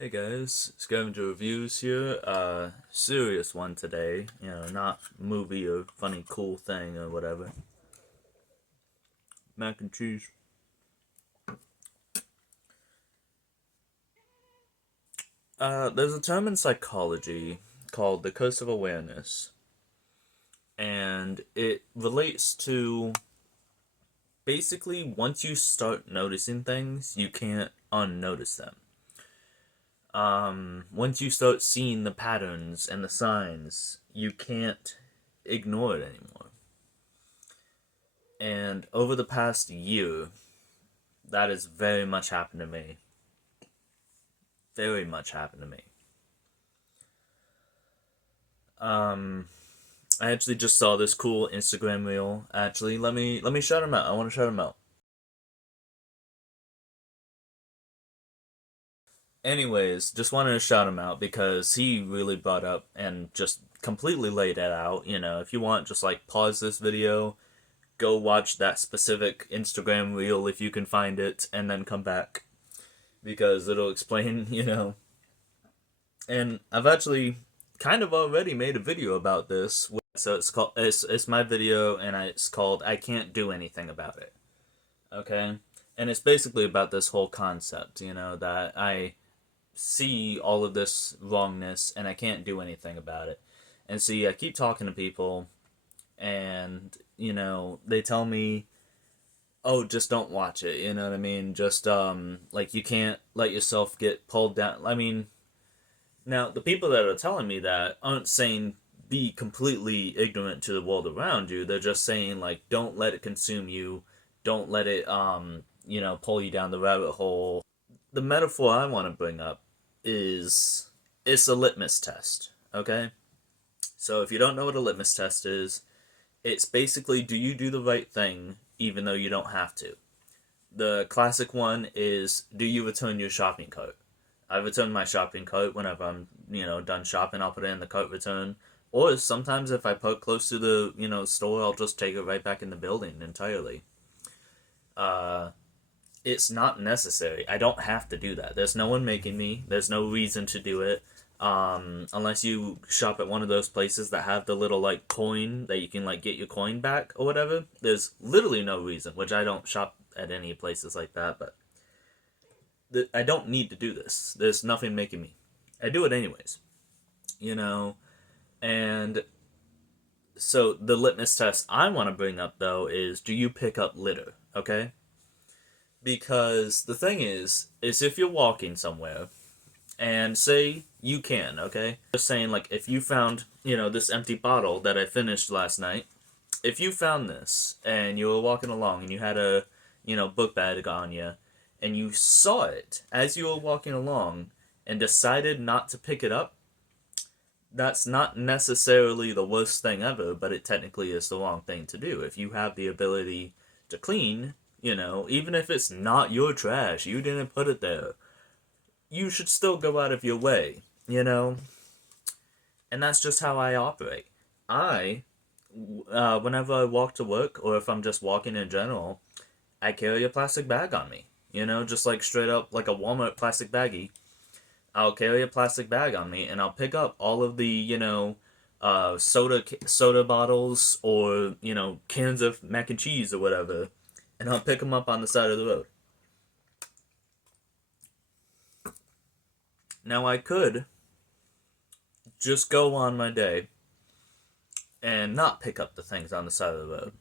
Hey guys, Scavenger Reviews here. Serious one today. Not movie or funny cool thing or whatever. Mac and cheese. There's a term in psychology called the curse of awareness, and it relates to basically once you start noticing things, you can't unnotice them. Once you start seeing the patterns and the signs, you can't ignore it anymore. And over the past year, that has very much happened to me. Very much happened to me. Um, I actually just saw this cool Instagram reel. Actually, let me shout him out. I want to shout him out. Anyways, just wanted to shout him out because he really brought up and just completely laid it out. If you want, just like pause this video, go watch that specific Instagram reel if you can find it, and then come back because it'll explain. And I've actually kind of already made a video about this. So it's my video, and it's called "I Can't Do Anything About It." Okay, and it's basically about this whole concept, that I see all of this wrongness and I can't do anything about it. And see, I keep talking to people, and they tell me, "Oh, just don't watch it." You know what I mean? Just like you can't let yourself get pulled down. I mean, now, the people that are telling me that aren't saying be completely ignorant to the world around you. They're just saying, like, don't let it consume you. Don't let it, pull you down the rabbit hole. The metaphor I want to bring up is it's a litmus test, okay? So if you don't know what a litmus test is, it's basically do you do the right thing even though you don't have to? The classic one is do you return your shopping cart? I return my shopping cart whenever I'm, done shopping. I'll put it in the cart return. Or sometimes if I park close to the, store, I'll just take it right back in the building entirely. Uh, it's not necessary. I don't have to do that. There's no one making me. There's no reason to do it. Unless you shop at one of those places that have the little like coin that you can like get your coin back or whatever. There's literally no reason, which I don't shop at any places like that, but I don't need to do this. There's nothing making me. I do it anyways, you know? And so the litmus test I want to bring up though is do you pick up litter, okay? Because the thing is if you're walking somewhere and say you can, okay? Just saying like if you found, this empty bottle that I finished last night, if you found this and you were walking along and you had a, book bag on you and you saw it as you were walking along and decided not to pick it up, that's not necessarily the worst thing ever, but it technically is the wrong thing to do. If you have the ability to clean, even if it's not your trash, you didn't put it there, you should still go out of your way, And that's just how I operate. I, whenever I walk to work or if I'm just walking in general, I carry a plastic bag on me. Just like straight up like a Walmart plastic baggie. I'll carry a plastic bag on me and I'll pick up all of the, soda bottles or, cans of mac and cheese or whatever, and I'll pick them up on the side of the road. Now I could just go on my day and not pick up the things on the side of the road.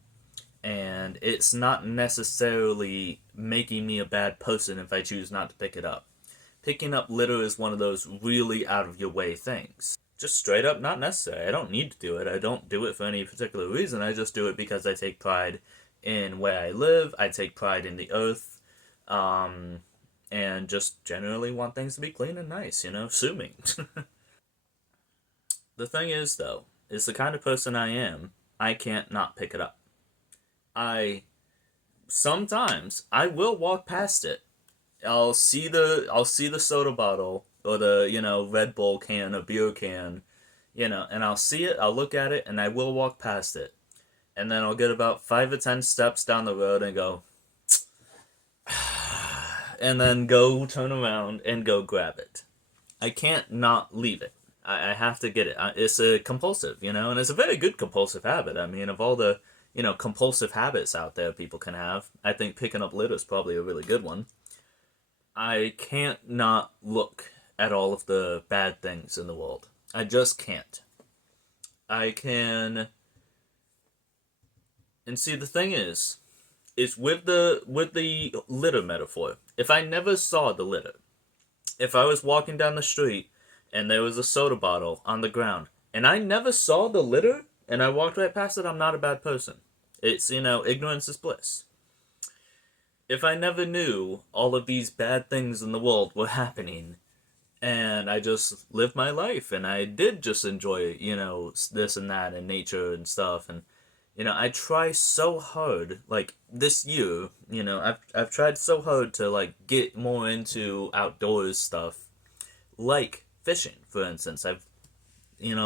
And it's not necessarily making me a bad person if I choose not to pick it up. Picking up litter is one of those really out of your way things. Just straight up not necessary. I don't need to do it. I don't do it for any particular reason. I just do it because I take pride in where I live. I take pride in the earth. And just generally want things to be clean and nice, Sue me. The thing is, though, is the kind of person I am, I can't not pick it up. Sometimes I will walk past it. I'll see the soda bottle or the, Red Bull can or beer can, and I'll see it, I'll look at it, and I will walk past it. And then I'll get about 5 or 10 steps down the road and go, and then go turn around and go grab it. I can't not leave it. I have to get it. It's a compulsive, and it's a very good compulsive habit. I mean, of all the, compulsive habits out there people can have, I think picking up litter is probably a really good one. I can't not look at all of the bad things in the world. I just can't. I can. And see, the thing is with the litter metaphor. If I never saw the litter, if I was walking down the street and there was a soda bottle on the ground and I never saw the litter and I walked right past it, I'm not a bad person. It's, ignorance is bliss. If I never knew all of these bad things in the world were happening and I just lived my life and I did just enjoy, this and that and nature and stuff, and I try so hard, like this year, I've tried so hard to like get more into outdoors stuff, like fishing, for instance. I've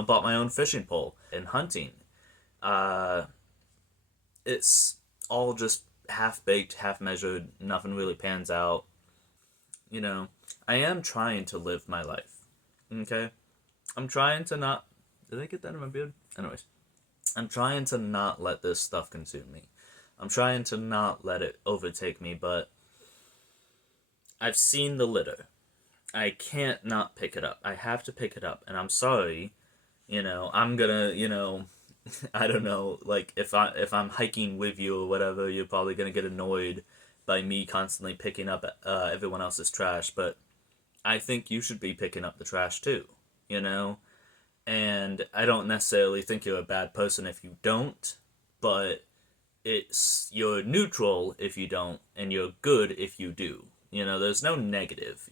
bought my own fishing pole and hunting. Uh, it's all just half baked, half measured. Nothing really pans out. I am trying to live my life. Okay, I'm trying to not. Did I get that in my beard? Anyways. I'm trying to not let this stuff consume me. I'm trying to not let it overtake me, but I've seen the litter. I can't not pick it up. I have to pick it up, and I'm sorry. I'm gonna, I don't know, like if I'm hiking with you or whatever, you're probably gonna get annoyed by me constantly picking up everyone else's trash, but I think you should be picking up the trash too, And I don't necessarily think you're a bad person if you don't, but you're neutral if you don't, and you're good if you do. There's no negative.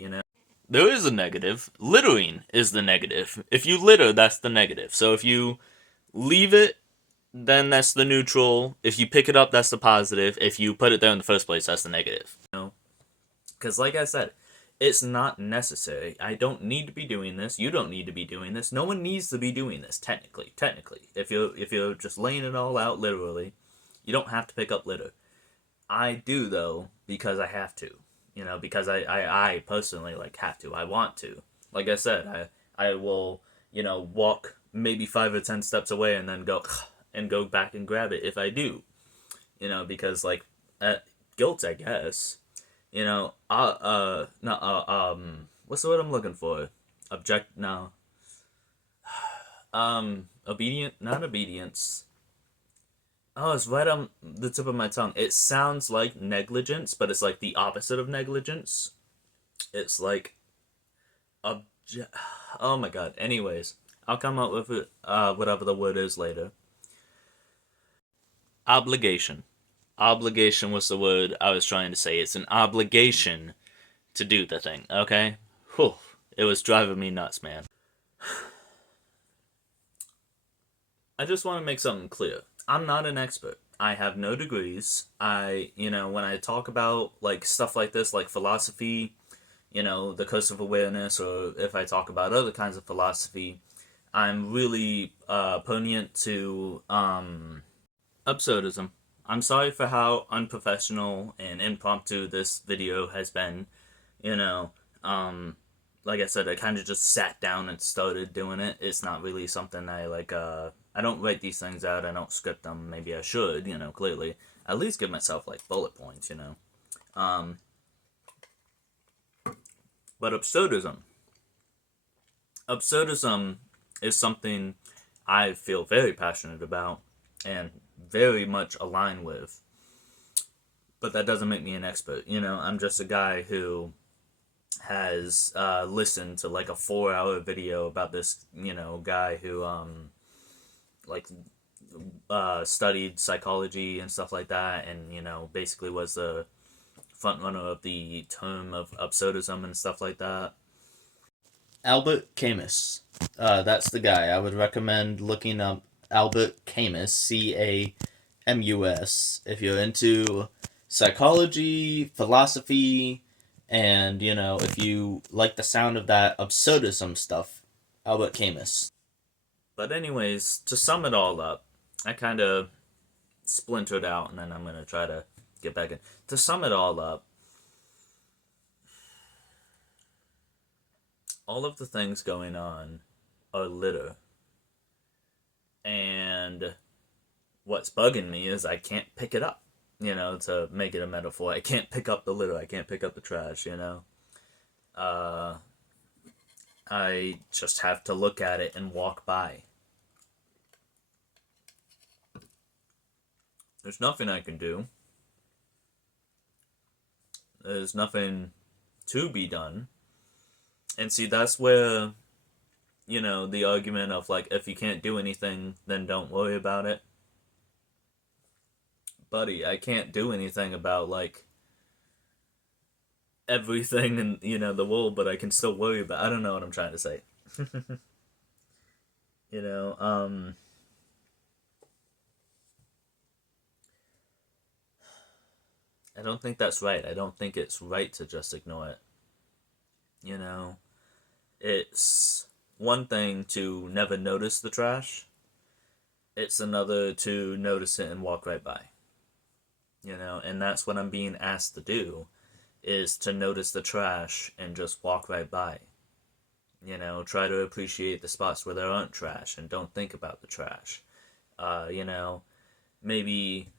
There is a negative. Littering is the negative. If you litter, that's the negative. So if you leave it, then that's the neutral. If you pick it up, that's the positive. If you put it there in the first place, that's the negative. Because like I said, it's not necessary. I don't need to be doing this. You don't need to be doing this. No one needs to be doing this, technically. If you're just laying it all out, literally, you don't have to pick up litter. I do, though, because I have to. Because I personally, have to. I want to. Like I said, I will, walk maybe 5 or 10 steps away and then go back and grab it if I do. Because, guilt, I guess. What's the word I'm looking for? No. Obedient, not obedience. Oh, it's right on the tip of my tongue. It sounds like negligence, but it's like the opposite of negligence. It's like, oh my god. Anyways, I'll come up with it, whatever the word is later. Obligation. Obligation was the word I was trying to say. It's an obligation to do the thing, okay? Whew. It was driving me nuts, man. I just want to make something clear. I'm not an expert. I have no degrees. When I talk about, stuff like this, like philosophy, the curse of awareness, or if I talk about other kinds of philosophy, I'm really, poignant to, absurdism. I'm sorry for how unprofessional and impromptu this video has been. Like I said, I kind of just sat down and started doing it. It's not really something I don't write these things out. I don't script them. Maybe I should, clearly. At least give myself, bullet points, But absurdism. Absurdism is something I feel very passionate about and very much aligned with. But that doesn't make me an expert. I'm just a guy who has listened to a 4-hour video about this, guy who studied psychology and stuff like that, and basically was the front runner of the term of absurdism and stuff like that. Albert Camus. That's the guy. I would recommend looking up Albert Camus, Camus, if you're into psychology, philosophy, and, if you like the sound of that absurdism stuff, Albert Camus. But anyways, to sum it all up, I kind of splintered out, and then I'm going to try to get back in. To sum it all up, all of the things going on are litter. And what's bugging me is I can't pick it up, to make it a metaphor. I can't pick up the litter. I can't pick up the trash. Uh, I just have to look at it and walk by. There's nothing I can do. There's nothing to be done. And see, that's where, the argument of, like, if you can't do anything, then don't worry about it. Buddy, I can't do anything about, like, everything in, the world, but I can still worry about. I don't know what I'm trying to say. you know, um, I don't think that's right. I don't think it's right to just ignore it. You know, it's one thing to never notice the trash. It's another to notice it and walk right by. And that's what I'm being asked to do, is to notice the trash and just walk right by. Try to appreciate the spots where there aren't trash and don't think about the trash. Maybe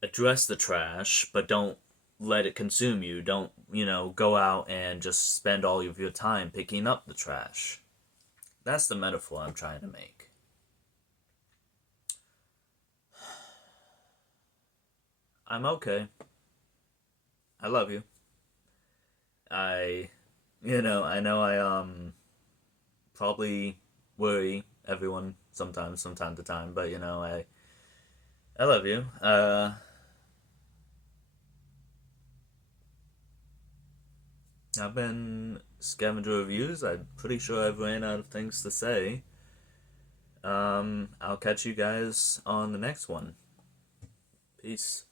address the trash, but don't let it consume you. Don't, go out and just spend all of your time picking up the trash. That's the metaphor I'm trying to make. I'm okay. I love you. I, I know I probably worry everyone sometimes, from time to time, but I love you. I've been Scavenger Reviews. I'm pretty sure I've ran out of things to say. I'll catch you guys on the next one. Peace.